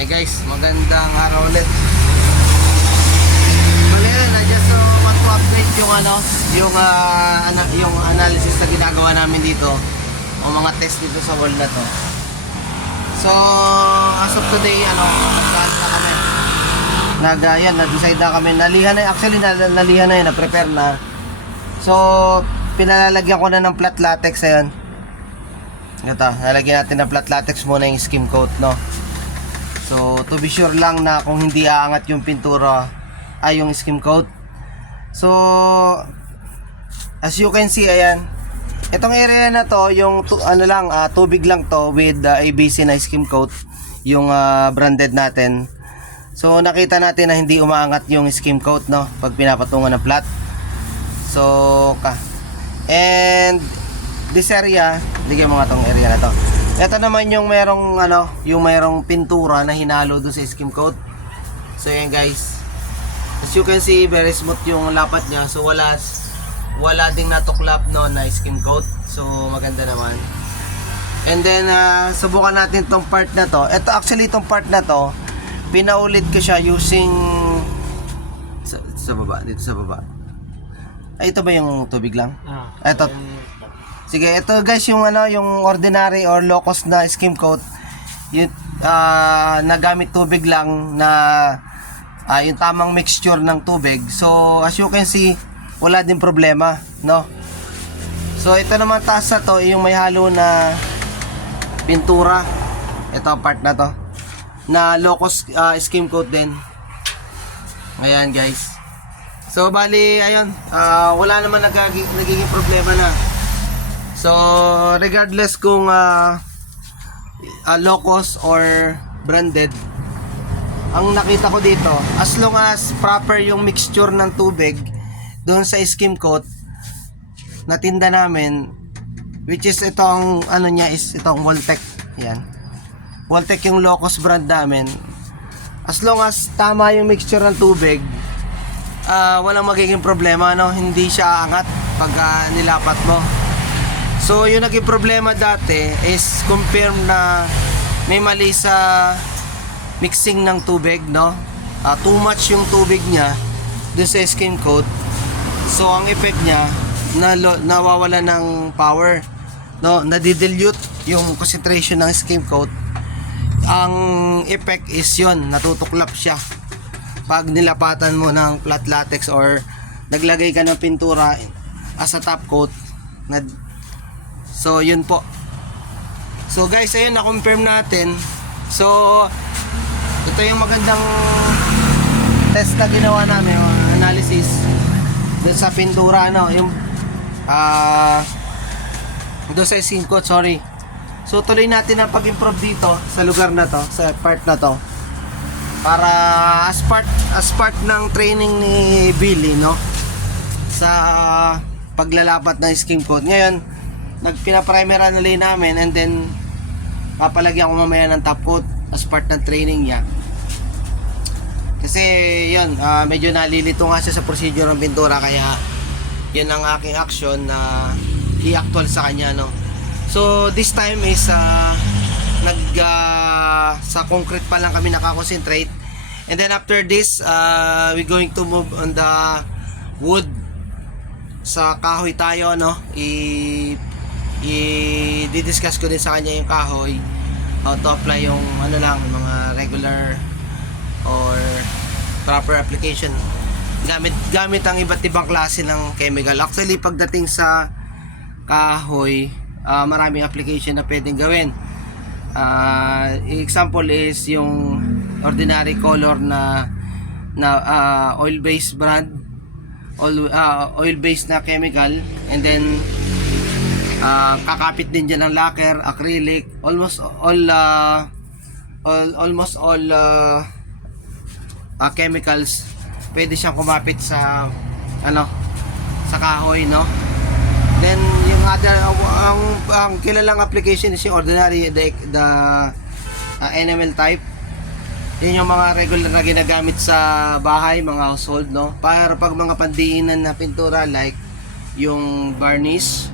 Hey guys, magandang araw ulit. Ngayon, I just want to update yung analysis na ginagawa namin dito o mga test dito sa wall na to. So, as of today, nag-decide na kami. Nalihan na, actually nalihan na yun, na-prepare na. So, pinalalagyan ko na ng flat latex ayan. Ito, nalagyan natin ng flat latex muna yung skim coat, no? So, to be sure lang na kung hindi aangat yung pintura ay yung skim coat. So, as you can see, ayan. Itong area na to, yung tubig lang to with ABC na skim coat, yung branded natin. So, nakita natin na hindi umaangat yung skim coat, no? Pag pinapatungan ng flat. So, and this area, ligyan mo nga tong area na to. Ito naman yung merong pintura na hinalo doon sa skim coat. So yan guys. As you can see, very smooth yung lapat niya. So wala ding natuklap no na skim coat. So maganda naman. And then subukan natin tong part na to. Ito actually itong part na to, pinaulit ko siya using sa baba, dito sa baba. Ay, ito ba yung tubig lang? Ito. Sige, ito guys yung yung ordinary or low cost na skim coat. Yung nagamit tubig lang na yung tamang mixture ng tubig. So, as you can see, wala din problema, no? So, ito naman taas na to, yung may halo na pintura. Ito part na to. Na low cost skim coat din. Ayan, guys. So, bali, ayun, wala naman nagiging problema na. So, regardless kung low cost or branded, ang nakita ko dito, as long as proper yung mixture ng tubig doon sa skim coat na tinda namin, which is itong niya is itong Voltec. Yan. Voltec yung low cost brand namin. As long as tama yung mixture ng tubig, walang magiging problema, no? Hindi siya aangat pag nilapat mo. So, yung naging problema dati is confirm na may mali sa mixing ng tubig, no? Too much yung tubig niya doon sa skim coat. So, ang effect niya, nawawala ng power, no? Nadidilute yung concentration ng skim coat. Ang effect is yun, natutuklap siya. Pag nilapatan mo ng flat latex or naglagay ka ng pintura as a top coat, so yun po. So guys, ayun, na-confirm natin. So ito yung magandang test na ginawa namin, analysis doon sa pintura, yung doon sa skim coat, sorry. So tuloy natin ang pag-improve dito sa lugar na to, sa part na to, para as part ng training ni Billy, no, sa paglalapat ng skim coat. Ngayon pinaprimer na namin, and then papalagyan ko mamaya ng top coat as part ng training niya. Kasi yun, medyo nalilito nga siya sa procedure ng pintura, kaya yun ang aking action na i-actual sa kanya, no. So this time is sa concrete pa lang kami nakakonsentrate, and then after this we going to move on the wood. Sa kahoy tayo, no, i-discuss ko din sa kanya yung kahoy, how to apply yung mga regular or proper application gamit ang iba't ibang klase ng chemical. Actually, pagdating sa kahoy, maraming application na pwedeng gawin. Example is yung ordinary color na oil-based brand, oil-based na chemical, and then kakapit din dyan ng lacquer, acrylic, almost all chemicals pwede siyang kumapit sa sa kahoy, no. Then yung other ang kilalang application is yung ordinary, the enamel type. Yun yung mga regular na ginagamit sa bahay, mga household, no, para pag mga pandiinan na pintura like yung varnish,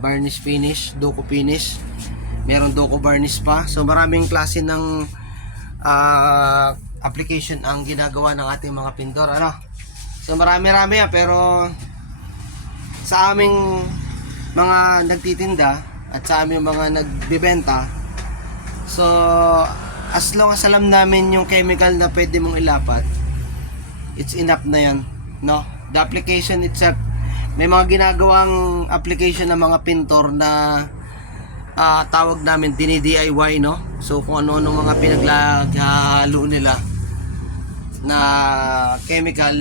varnish finish, doco finish, meron doco varnish pa. So maraming klase ng application ang ginagawa ng ating mga pintor, ano. So marami-rami yan, pero sa aming mga nagtitinda at sa aming mga nagbebenta, so as long as alam namin yung chemical na pwede mong ilapat, it's enough na yan, no. The application itself, may mga ginagawang application ng mga pintor na tawag namin dini-DIY, no. So kung ano-ano mga pinaghalo nila na chemical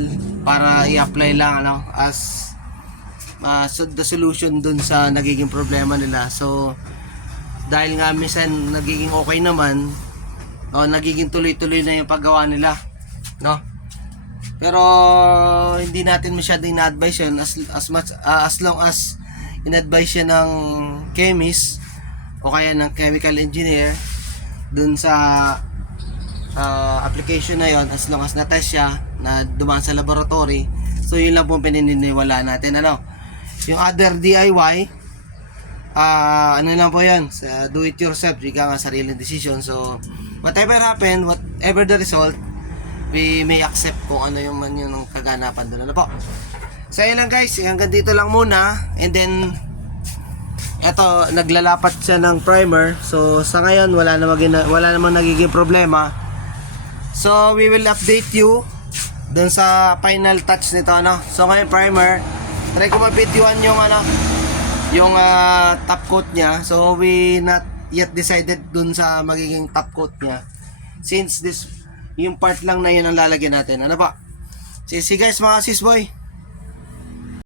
para i-apply lang, ano, as the solution dun sa nagiging problema nila. So dahil nga minsan nagiging okay naman, o nagiging tuloy-tuloy na yung paggawa nila, no. Pero hindi natin masyado ina-advise yan as long as in-advise siya ng chemist o kaya ng chemical engineer dun sa application na yon, as long as na-test siya, na dumaan sa laboratory. So yun lang po pininiwala natin, ano. Yung other DIY, ano lang po yan, do it yourself, ika nga sariling decision. So whatever happen, whatever the result, we may accept kung ano yung man yung kaganapan doon, ano po. So yun lang guys, hanggang dito lang muna. And then eto, naglalapat siya ng primer. So sa ngayon wala namang nagiging problema. So we will update you dun sa final touch nito, ano. So ngayon primer, try ko ma-videoan yung ano, yung top coat niya. So we not yet decided dun sa magiging top coat niya, since this yung part lang na yun ang lalagyan natin, ano pa. See guys, mga sis boy.